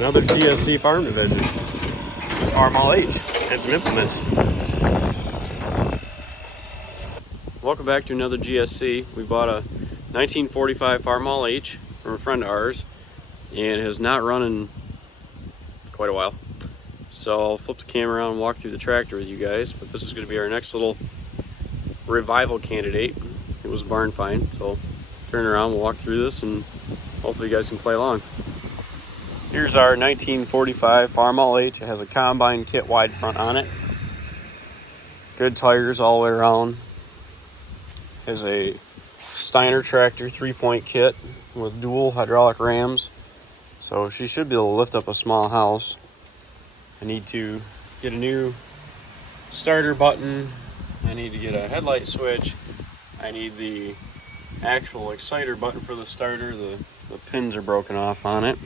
Another GSC Farm division. Farmall H and some implements. Welcome back to another GSC. We bought a 1945 Farmall H from a friend of ours, and it has not run in quite a while. So I'll flip the camera around and walk through the tractor with you guys, but this is going to be our next little revival candidate. It was a barn find, so turn around, we'll walk through this, and hopefully you guys can play along. Here's our 1945 Farmall H. It has a combine kit wide front on it. Good tires all the way around. Has a Steiner tractor 3-point kit with dual hydraulic rams. So she should be able to lift up a small house. I need to get a new starter button. I need to get a headlight switch. I need the actual exciter button for the starter. The pins are broken off on it.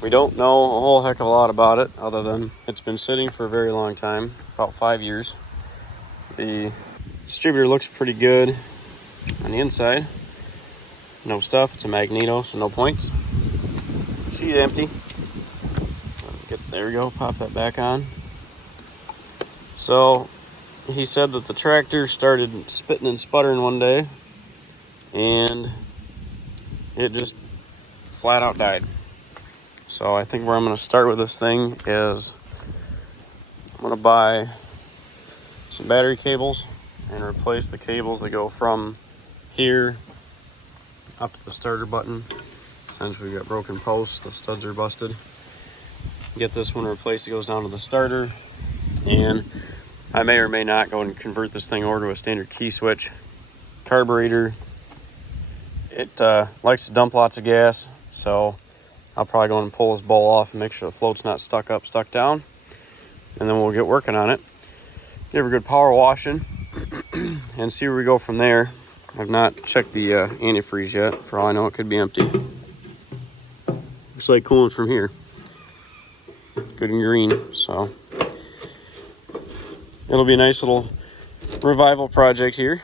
We don't know a whole heck of a lot about it other than it's been sitting for a very long time, about 5 years. The distributor looks pretty good on the inside. No stuff, it's a magneto, so no points. Sheet empty. There we go, pop that back on. So he said that the tractor started spitting and sputtering one day and it just flat out died. So I think where I'm going to start with this thing is I'm going to buy some battery cables and replace the cables that go from here up to the starter button. Essentially we've got broken posts, the studs are busted. Get this one replaced, it goes down to the starter, and I may or may not go and convert this thing over to a standard key switch. Carburetor, it likes to dump lots of gas, so I'll probably go and pull this bowl off and make sure the float's not stuck up, stuck down, and then we'll get working on it. Give her a good power washing and see where we go from there. I've not checked the antifreeze yet. For all I know, it could be empty. Looks like cooling from here. Good and green, so it'll be a nice little revival project here.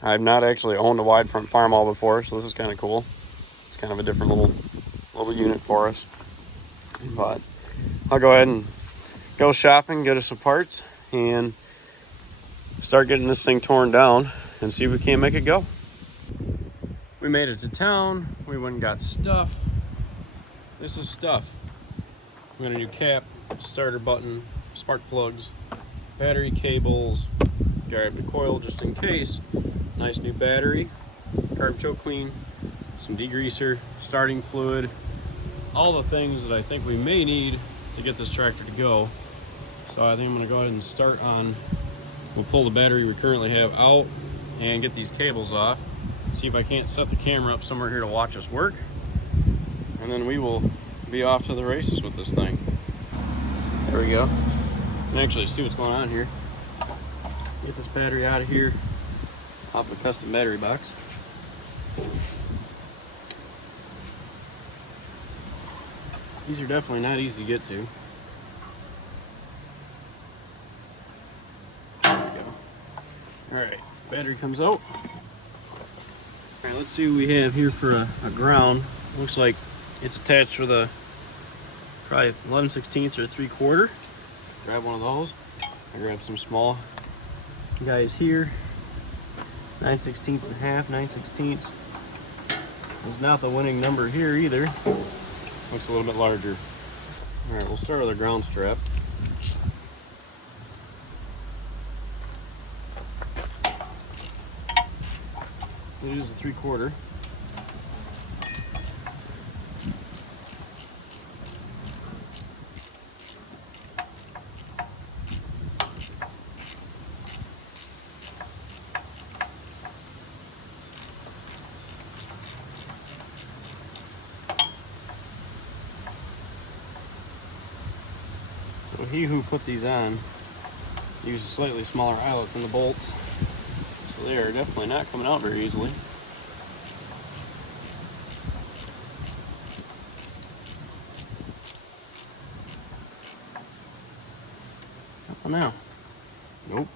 I've not actually owned a wide front Farmall before, so this is kind of cool. It's kind of a different little unit for us. But I'll go ahead and go shopping, get us some parts, and start getting this thing torn down and see if we can't make it go. We made it to town. We went and got stuff. This is stuff. We got a new cap, starter button, spark plugs, battery cables, grabbed a coil just in case, nice new battery, carb choke clean, some degreaser, starting fluid, all the things that I think we may need to get this tractor to go. So I think I'm going to go ahead and start on, we'll pull the battery we currently have out and get these cables off, see if I can't set the camera up somewhere here to watch us work, and then we will be off to the races with this thing. There we go. You can actually see what's going on here. Get this battery out of here, off a custom battery box. These are definitely not easy to get to. There we go. Alright, battery comes out. Alright, let's see what we have here for a ground. Looks like it's attached with a probably 11/16 or 3/4. Grab one of those. I grab some small guys here. 9/16 and a half, 9/16. It's not the winning number here either. Looks a little bit larger. Alright, we'll start with our ground strap. We'll use a 3/4. So he who put these on used a slightly smaller eyelet than the bolts, so they are definitely not coming out very easily. Oh, now. Nope.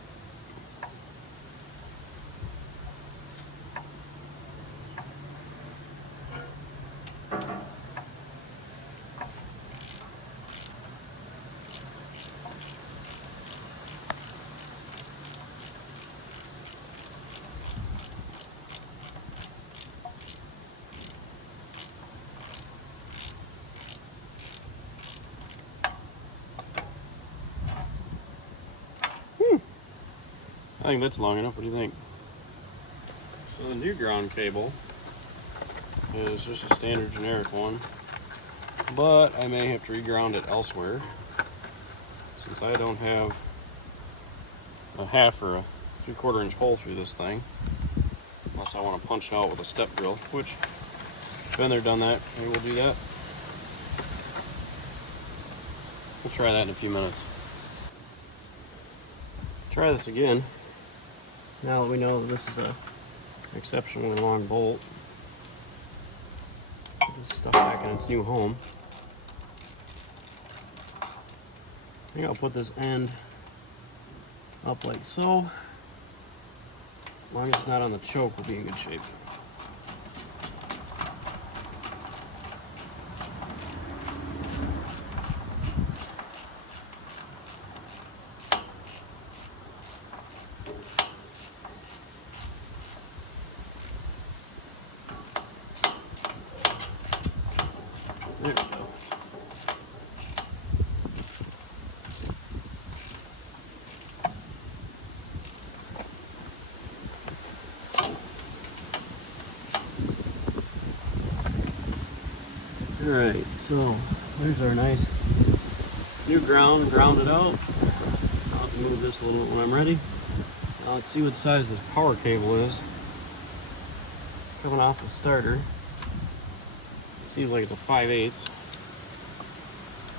I think that's long enough. What do you think? So the new ground cable is just a standard generic one, but I may have to reground it elsewhere since I don't have a 1/2 or a 3/4 inch hole through this thing, unless I want to punch it out with a step drill, which been there, done that. Maybe we'll do that. We'll try that in a few minutes. Try this again. Now that we know that this is a exceptionally long bolt, put this stuff back in its new home. I think I'll put this end up like so. As long as it's not on the choke, we'll be in good shape. There we go. Alright, so there's our nice new ground, grounded out. I'll have to move this a little bit when I'm ready. Now let's see what size this power cable is. Coming off the starter. Seems like it's a 5/8.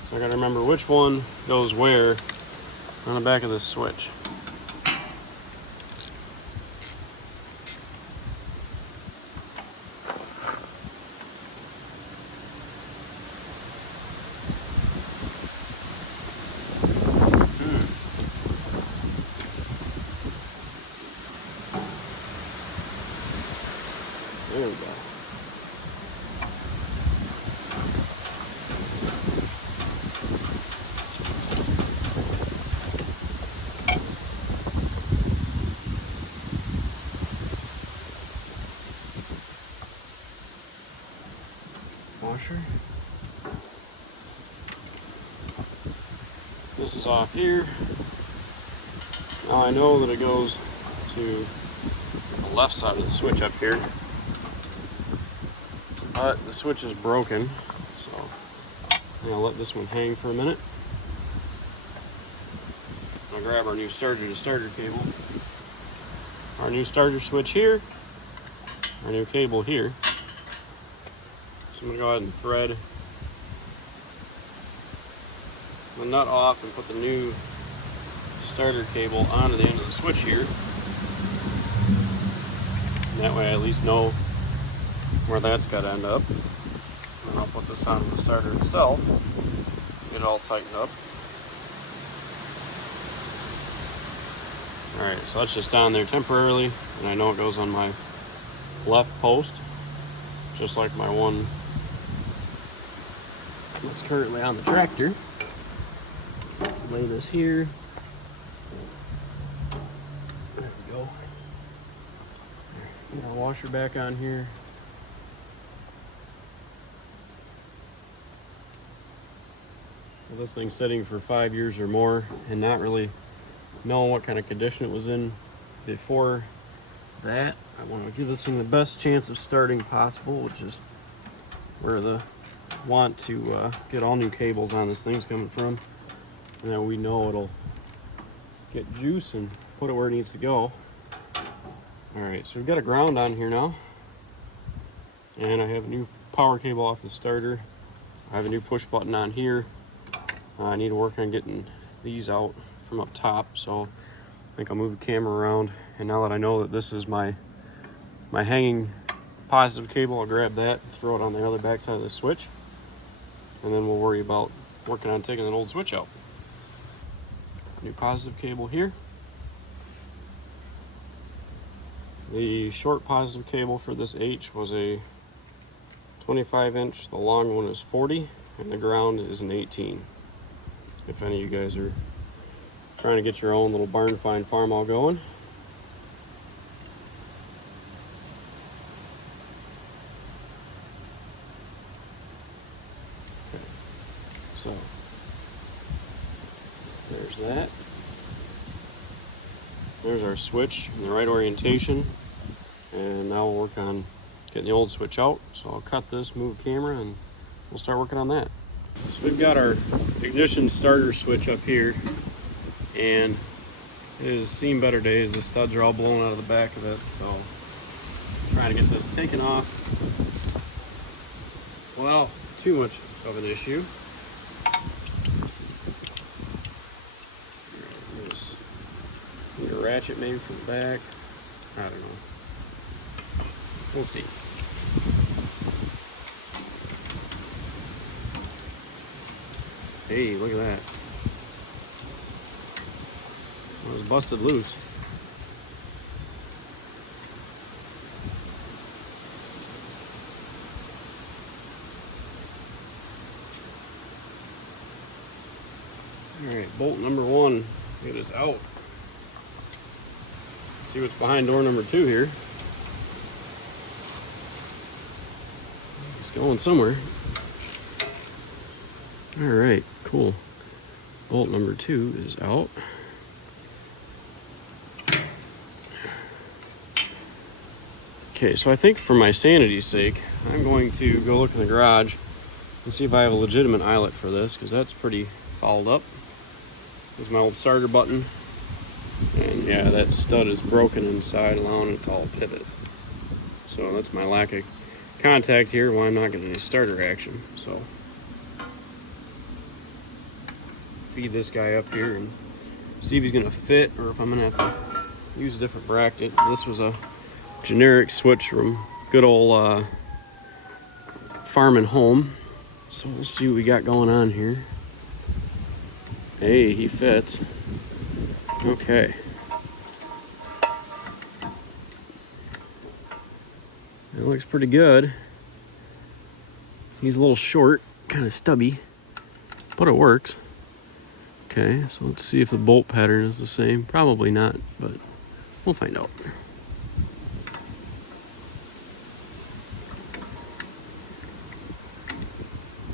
So I gotta remember which one goes where on the back of this switch. There we go. Washer. This is off here. Now I know that it goes to the left side of the switch up here, but the switch is broken, so I'm gonna let this one hang for a minute. I'm gonna grab our new starter to starter cable, our new starter switch here, our new cable here. So I'm gonna go ahead and thread the nut off and put the new starter cable onto the end of the switch here. And that way I at least know where that's got to end up. And then I'll put this onto the starter itself, get it all tightened up. Alright, so that's just down there temporarily, and I know it goes on my left post, just like my one that's currently on the tractor. Lay this here. There we go. Get our washer back on here. Well, this thing's sitting for 5 years or more and not really knowing what kind of condition it was in before that. I want to give this thing the best chance of starting possible, which is where the want to get all new cables on this thing's coming from. And then we know it'll get juice and put it where it needs to go. Alright, so we've got a ground on here now. And I have a new power cable off the starter. I have a new push button on here. I need to work on getting these out from up top, so I think I'll move the camera around. And now that I know that this is my hanging positive cable, I'll grab that, throw it on the other back side of the switch, and then we'll worry about working on taking that old switch out. New positive cable here. The short positive cable for this H was a 25 inch, the long one is 40, and the ground is an 18. If any of you guys are trying to get your own little barn find Farmall going. Okay. So there's that. There's our switch in the right orientation. And now we'll work on getting the old switch out. So I'll cut this, move the camera, and we'll start working on that. So we've got our ignition starter switch up here, and it has seen better days. The studs are all blown out of the back of it, so I'm trying to get this taken off without too much of an issue. Need a ratchet maybe from the back. I don't know. We'll see. Hey, look at that. It was busted loose. Alright, bolt number 1. It is out. See what's behind door number 2 here. It's going somewhere. Alright, cool. Bolt number 2 is out. Okay, so I think for my sanity's sake, I'm going to go look in the garage and see if I have a legitimate eyelet for this, because that's pretty fouled up. There's my old starter button. And yeah, that stud is broken inside, allowing it to all pivot. So that's my lack of contact here, why I'm not getting any starter action. So feed this guy up here and see if he's gonna fit, or if I'm gonna have to use a different bracket. This was a generic switch from good old Farm and Home. So we'll see what we got going on here. Hey, he fits. Okay. It looks pretty good. He's a little short, kind of stubby, but it works. Okay, so let's see if the bolt pattern is the same. Probably not, but we'll find out.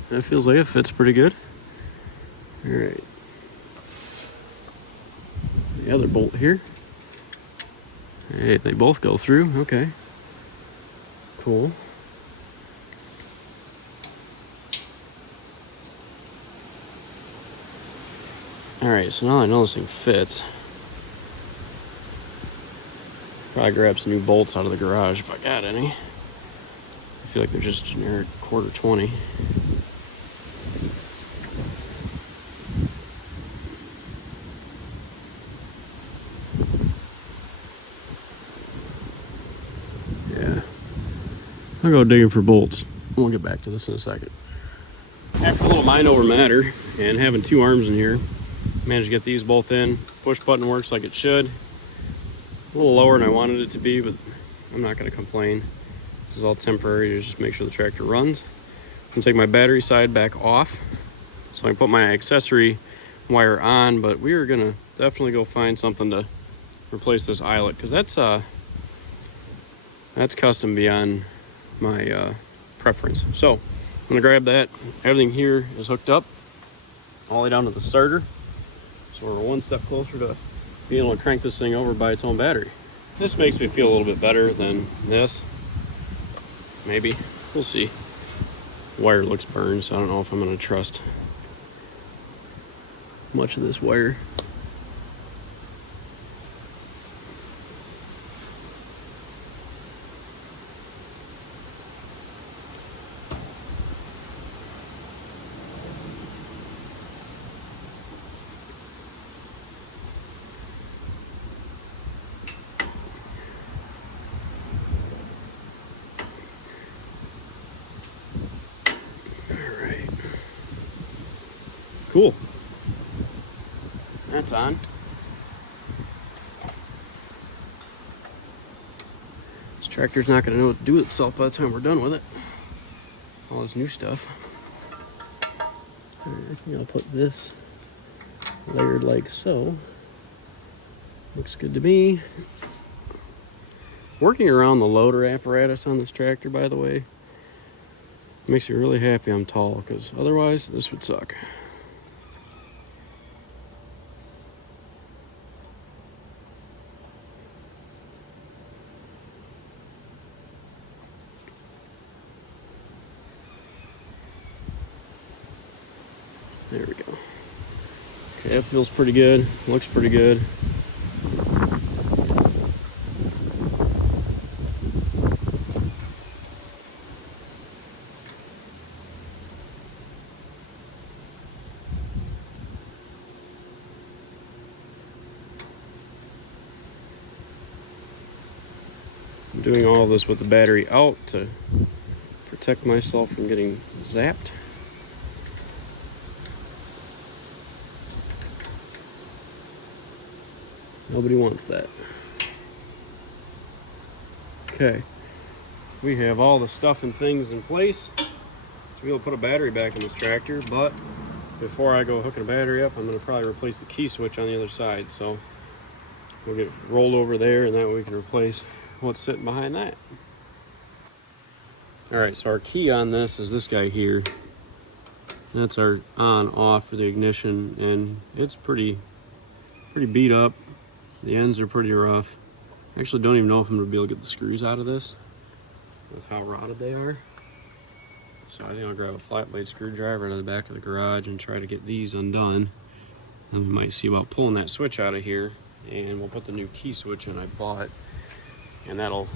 That feels like it fits pretty good. All right. The other bolt here. Hey, they both go through. Okay. Cool. All right, so now I know this thing fits. Probably grab some new bolts out of the garage if I got any. I feel like they're just generic 1/4 20. Yeah. I'll go digging for bolts. We'll get back to this in a second. After a little mind over matter and having 2 arms in here, managed to get these both in. Push button works like it should. A little lower than I wanted it to be, but I'm not going to complain. This is all temporary to just make sure the tractor runs. I'm going to take my battery side back off so I can put my accessory wire on, but we are going to definitely go find something to replace this eyelet, because that's custom beyond my preference. So I'm going to grab that. Everything here is hooked up all the way down to the starter. So we're one step closer to being able to crank this thing over by its own battery. This makes me feel a little bit better than this. Maybe. We'll see. The wire looks burned, so I don't know if I'm going to trust much of this wire. Cool. That's on. This tractor's not going to know what to do with itself by the time we're done with it. All this new stuff. All right, I think I'll put this layered like so. Looks good to me. Working around the loader apparatus on this tractor, by the way, makes me really happy I'm tall, because otherwise this would suck. There we go. Okay, that feels pretty good. Looks pretty good. I'm doing all this with the battery out to protect myself from getting zapped. Nobody wants that. Okay, we have all the stuff and things in place to be able to put a battery back in this tractor, but before I go hooking a battery up, I'm going to probably replace the key switch on the other side. So we'll get it rolled over there, and that way we can replace what's sitting behind that. Alright, so our key on this is this guy here. That's our on-off for the ignition, and it's pretty beat up. The ends are pretty rough. I actually don't even know if I'm going to be able to get the screws out of this with how rotted they are. So I think I'll grab a flat blade screwdriver out of the back of the garage and try to get these undone. Then we might see about pulling that switch out of here, and we'll put the new key switch in I bought, and that'll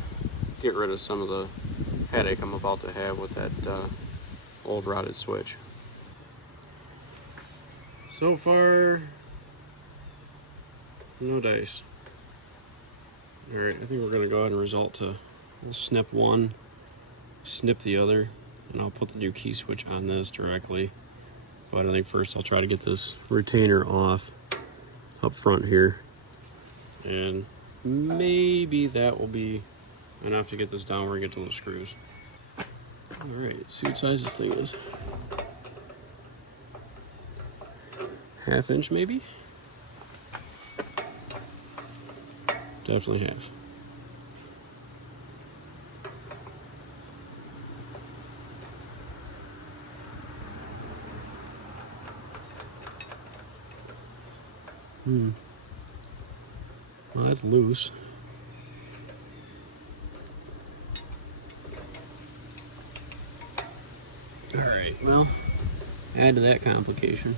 get rid of some of the headache I'm about to have with that old rotted switch. So far, no dice. Alright, I think we're going to go ahead and result to we'll snip one, snip the other, and I'll put the new key switch on this directly. But I think first I'll try to get this retainer off up front here. And maybe that will be enough to get this down where I get to those screws. Alright, see what size this thing is. 1/2 inch maybe? Definitely half. Well, that's loose. Alright, well, add to that complication.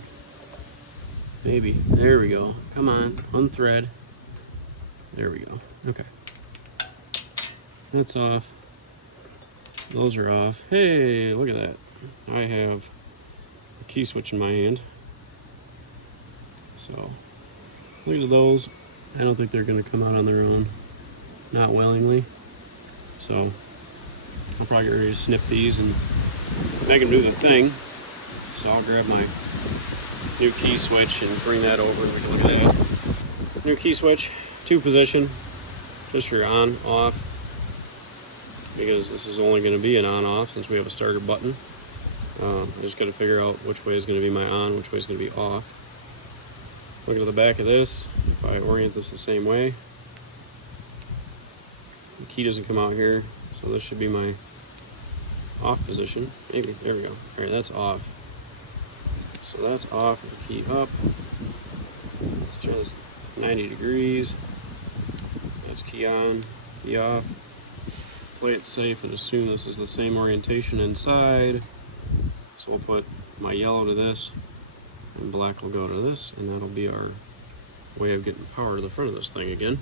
Maybe. There we go. Come on, unthread. There we go. Okay. That's off. Those are off. Hey, look at that. I have a key switch in my hand. So, look at those. I don't think they're going to come out on their own. Not willingly. So, I'll probably get ready to snip these and make them do the thing. So I'll grab my new key switch and bring that over and we can look at that. New key switch, 2-position, just for your on, off, because this is only going to be an on-off since we have a starter button. I just got to figure out which way is going to be my on, which way is going to be off. Looking at the back of this, if I orient this the same way, the key doesn't come out here, so this should be my off position. Maybe, there we go. Alright, that's off. So that's off with the key up. Let's turn this 90 degrees. That's key on, key off. Play it safe and assume this is the same orientation inside. So we'll put my yellow to this, and black will go to this, and that'll be our way of getting power to the front of this thing again.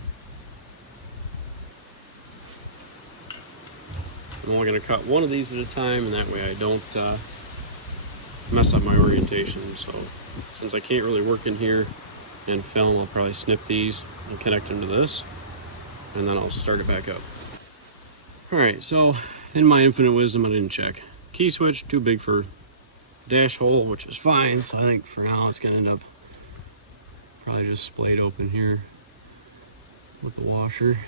I'm only going to cut one of these at a time, and that way I don't mess up my orientation. So since I can't really work in here and film, I'll probably snip these and connect them to this, and then I'll start it back up. Alright, so in my infinite wisdom, I didn't check. Key switch, too big for dash hole, which is fine, so I think for now it's going to end up probably just splayed open here with the washer.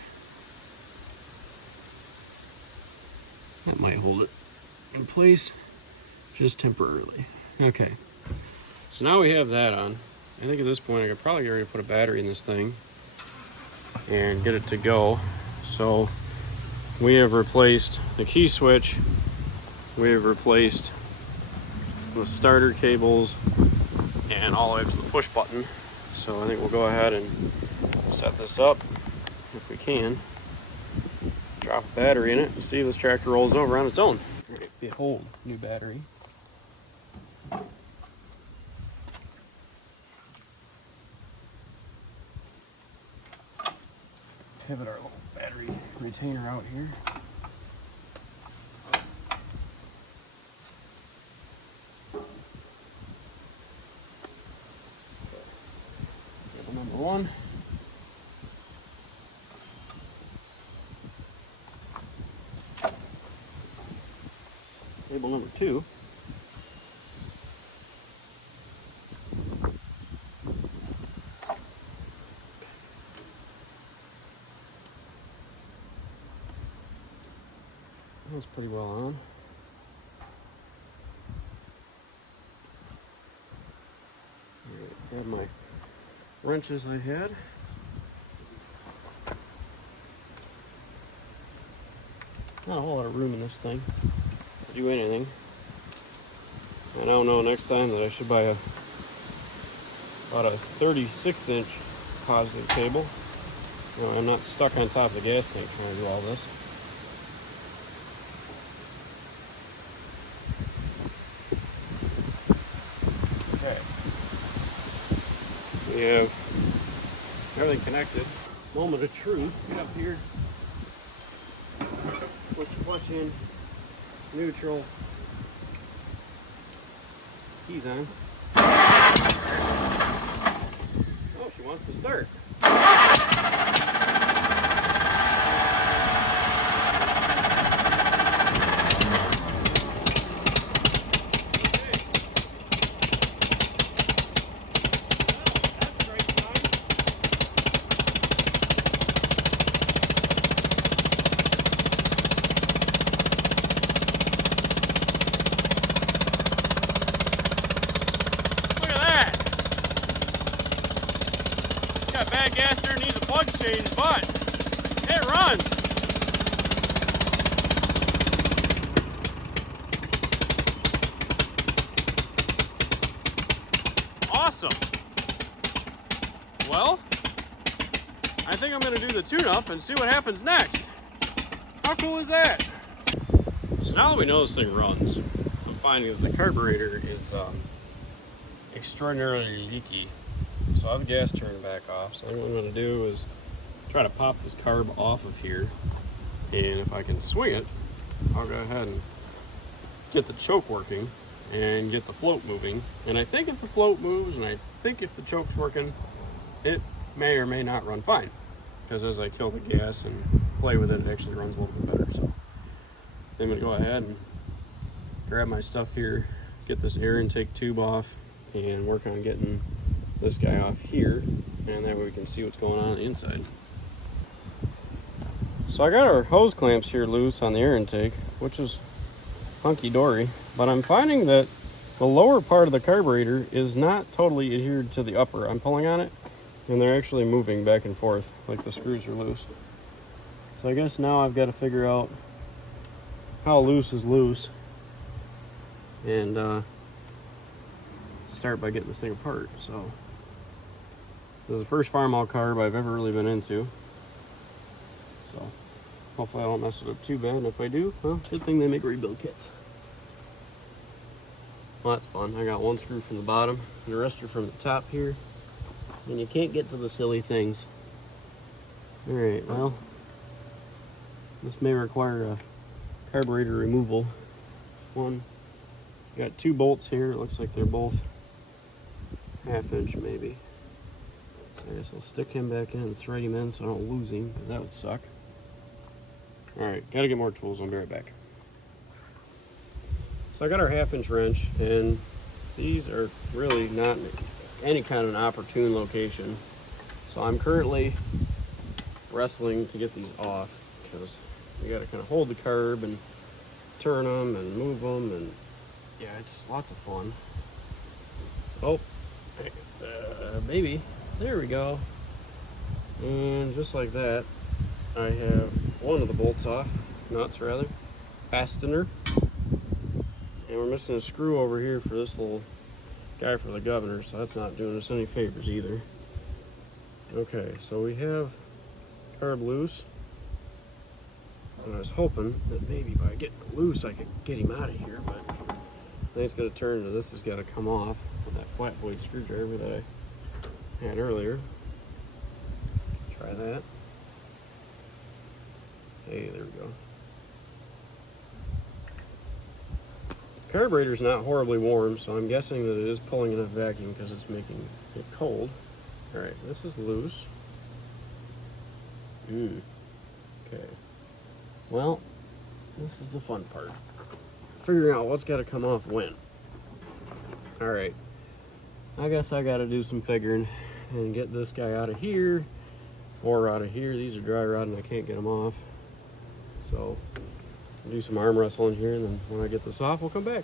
That might hold it in place just temporarily. Okay, so now we have that on. I think at this point I could probably get ready to put a battery in this thing and get it to go. So we have replaced the key switch, we have replaced the starter cables, and all the way up to the push button. So I think we'll go ahead and set this up if we can. Drop a battery in it and see if this tractor rolls over on its own. Behold, new battery. pivot our little battery retainer out here. Cable number 1. Cable number 2. That's pretty well on. Got my wrenches I had. Not a whole lot of room in this thing to do anything. I now know next time that I should buy about a 36-inch positive cable. I'm not stuck on top of the gas tank trying to do all this. Okay. We have everything connected. Moment of truth. Get up here. Push the clutch in. Neutral. Keys on. Oh, she wants to start. Bad gas there, needs a plug change, but it runs. Awesome. Well, I think I'm going to do the tune-up and see what happens next. How cool is that? So now that we know this thing runs, I'm finding that the carburetor is extraordinarily leaky. So I have the gas turned back off. So what I'm going to do is try to pop this carb off of here. And if I can swing it, I'll go ahead and get the choke working and get the float moving. And I think if the float moves and I think if the choke's working, it may or may not run fine. Because as I kill the gas and play with it, it actually runs a little bit better. So I'm going to go ahead and grab my stuff here, get this air intake tube off, and work on getting this guy off here, and that way we can see what's going on the inside. So I got our hose clamps here loose on the air intake, which is hunky-dory, but I'm finding that the lower part of the carburetor is not totally adhered to the upper. I'm pulling on it, and they're actually moving back and forth, like the screws are loose. So I guess now I've got to figure out how loose is loose, and start by getting this thing apart. So this is the first Farmall carb I've ever really been into. So hopefully I don't mess it up too bad. And if I do, well, good thing they make rebuild kits. Well, that's fun. I got one screw from the bottom, and the rest are from the top here. And you can't get to the silly things. Alright, well, this may require a carburetor removal. Got 2 bolts here. It looks like they're both 1/2 inch maybe. I guess I'll stick him back in and thread him in so I don't lose him, but that would suck. Alright, gotta get more tools. I'll be right back. So I got our 1/2 inch wrench, and these are really not any kind of an opportune location. So I'm currently wrestling to get these off, because you gotta kind of hold the carb and turn them and move them, and yeah, it's lots of fun. Oh, maybe. There we go. And just like that, I have one of the bolts off, nuts rather, fastener. And we're missing a screw over here for this little guy for the governor, so that's not doing us any favors either. Okay, so we have carb loose. And I was hoping that maybe by getting it loose I could get him out of here, but I think it's going to turn into this has got to come off with that flat blade screwdriver that I had earlier. Try that. Hey, there we go. The carburetor's not horribly warm, so I'm guessing that it is pulling enough vacuum because it's making it cold. All right, this is loose. Okay. Well, this is the fun part. Figuring out what's got to come off when. All right. I guess I got to do some figuring and get this guy out of here or out of here. These are dry rot and I can't get them off. So I'll do some arm wrestling here, and then when I get this off, we'll come back.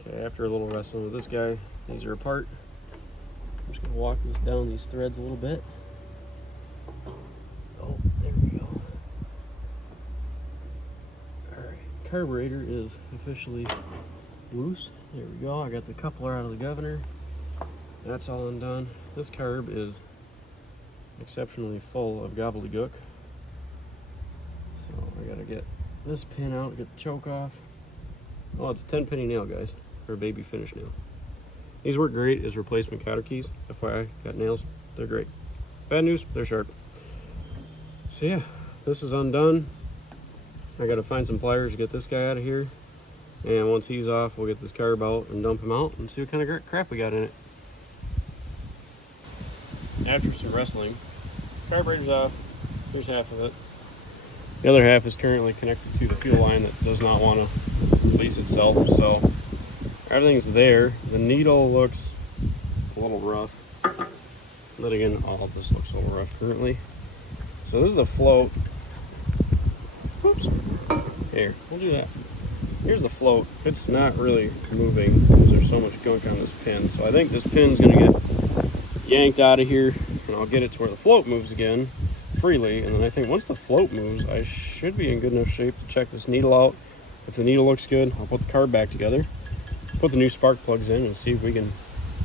Okay, after a little wrestling with this guy, these are apart. I'm just gonna walk this down these threads a little bit. Oh, there we go. All right, carburetor is officially loose. There we go. I got the coupler out of the governor. That's all undone. This carb is exceptionally full of gobbledygook. So I gotta get this pin out, get the choke off. Oh, it's a 10-penny nail, guys, for a baby finish nail. These work great as replacement cotter keys. FYI, got nails, they're great. Bad news, they're sharp. So yeah, this is undone. I gotta find some pliers to get this guy out of here. And once he's off, we'll get this carb out and dump him out and see what kind of crap we got in it. After some wrestling, carburetor's off. Here's half of it. The other half is currently connected to the fuel line that does not want to release itself. So everything's there. The needle looks a little rough. But again, all of this looks a little rough currently. So this is the float. Oops. Here, we'll do that. Here's the float. It's not really moving because there's so much gunk on this pin. So I think this pin's going to get yanked out of here, and I'll get it to where the float moves again freely. And then I think once the float moves, I should be in good enough shape to check this needle out. If the needle looks good, I'll put the carb back together, put the new spark plugs in, and see if we can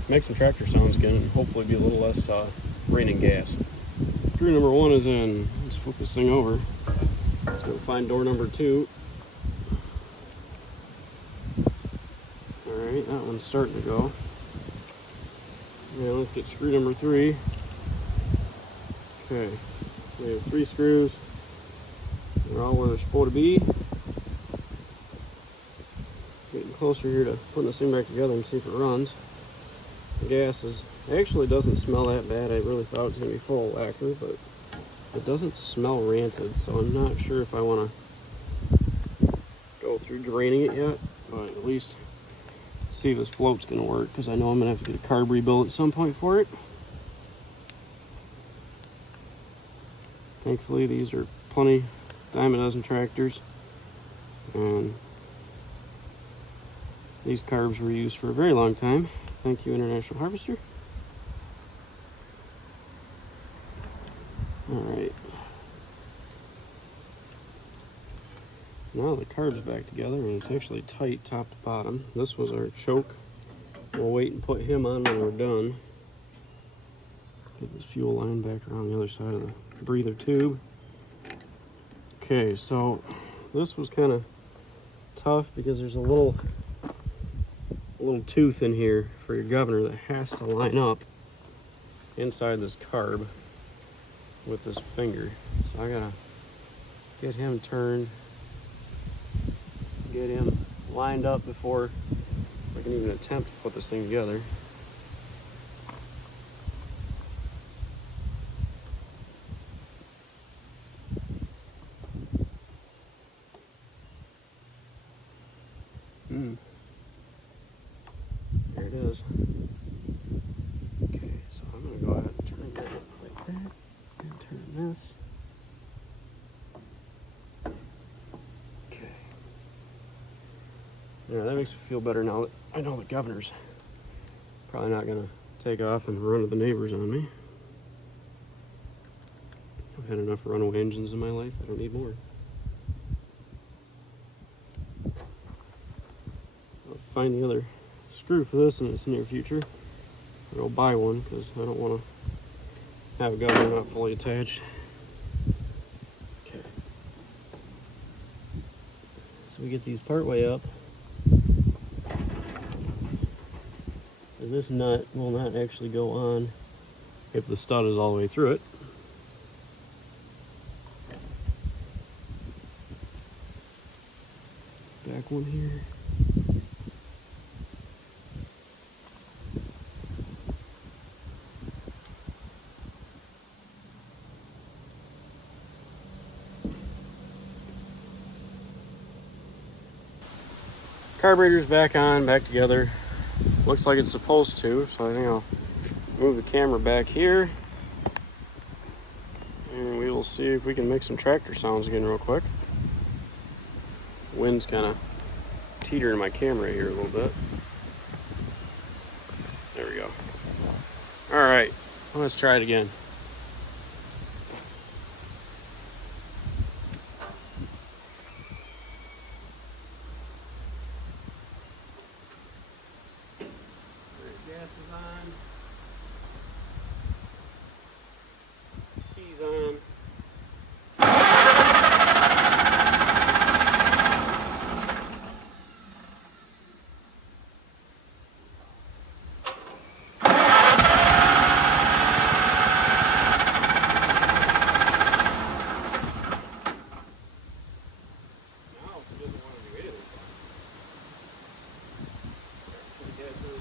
make some tractor sounds again and hopefully be a little less raining gas. Screw number 1 is in. Let's flip this thing over. Let's go find door number 2. Alright, that one's starting to go. Now let's get screw number 3. Okay, we have 3 screws. They're all where they're supposed to be. Getting closer here to putting this thing back together and see if it runs. The gas actually doesn't smell that bad. I really thought it was going to be full of lacquer, but it doesn't smell rancid, so I'm not sure if I want to go through draining it yet, but at least see if this float's going to work, because I know I'm going to have to get a carb rebuild at some point for it. Thankfully, these are plenty, dime a dozen tractors, and these carbs were used for a very long time. Thank you, International Harvester. Alright. Now the carb's back together, and it's actually tight top to bottom. This was our choke. We'll wait and put him on when we're done. Get this fuel line back around the other side of the breather tube. Okay, so this was kind of tough because there's a little tooth in here for your governor that has to line up inside this carb with this finger. So I gotta get him turned, get him lined up before I can even attempt to put this thing together. There it is. Okay, so I'm gonna go ahead and turn that like that, and turn this. Okay. Yeah, that makes me feel better now that I know the governor's probably not gonna take off and run to the neighbors on me. I've had enough runaway engines in my life, I don't need more. I'll find the other screw for this in its near future. I'll buy one because I don't want to have a governor not fully attached. Okay. So we get these part way up. And this nut will not actually go on if the stud is all the way through it. back one here. Carburetor's back on, back together. Looks like it's supposed to, so I think I'll move the camera back here. And we will see if we can make some tractor sounds again real quick. Wind's kind of teetering my camera here a little bit. There we go. All right, let's try it again. Gas is on. Keys on.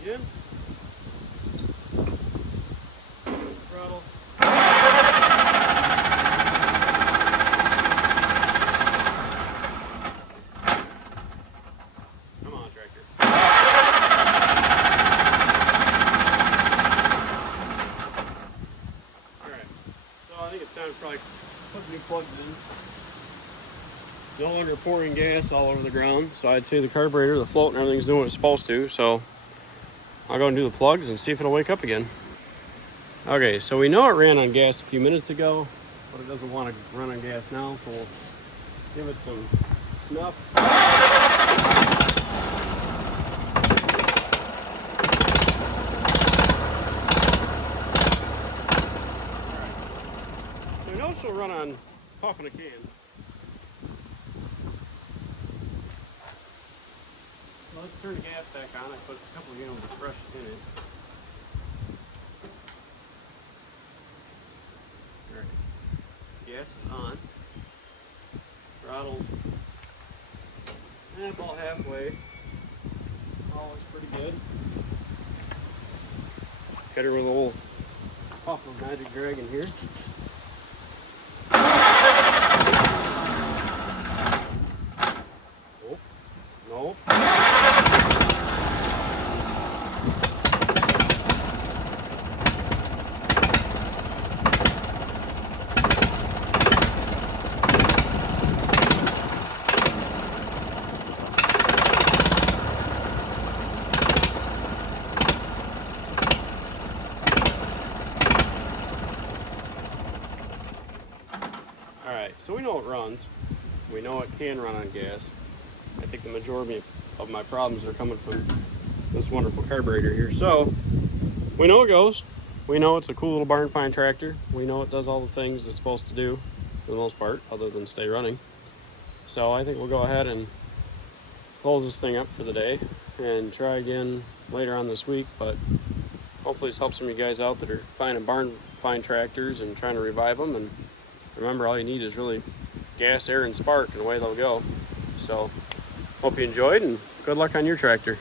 Again. Throttle. Come on, tractor. Alright, so I think it's time to probably put new plugs in. It's no longer pouring gas all over the ground, so I'd say the carburetor, the float, and everything's doing what it's supposed to, so I'll go and do the plugs and see if it'll wake up again. Okay, so we know it ran on gas a few minutes ago, but it doesn't want to run on gas now, so we'll give it some snuff. Alright, so we know she'll run on puffing a can. So let's turn the gas back on. I put a couple of gallons of fresh in it. Alright. Gas is on. Throttle's about halfway. All looks pretty good. Hit her with a little puff of Magic Dragon here. Oh, no. Alright, so we know it runs. We know it can run on gas. I think the majority of my problems are coming from this wonderful carburetor here. So, we know it goes. We know it's a cool little barn find tractor. We know it does all the things it's supposed to do, for the most part, other than stay running. So I think we'll go ahead and close this thing up for the day and try again later on this week. But hopefully this helps some of you guys out that are finding barn find tractors and trying to revive them. And remember, all you need is really gas, air, and spark, and away they'll go. So, hope you enjoyed, and good luck on your tractor.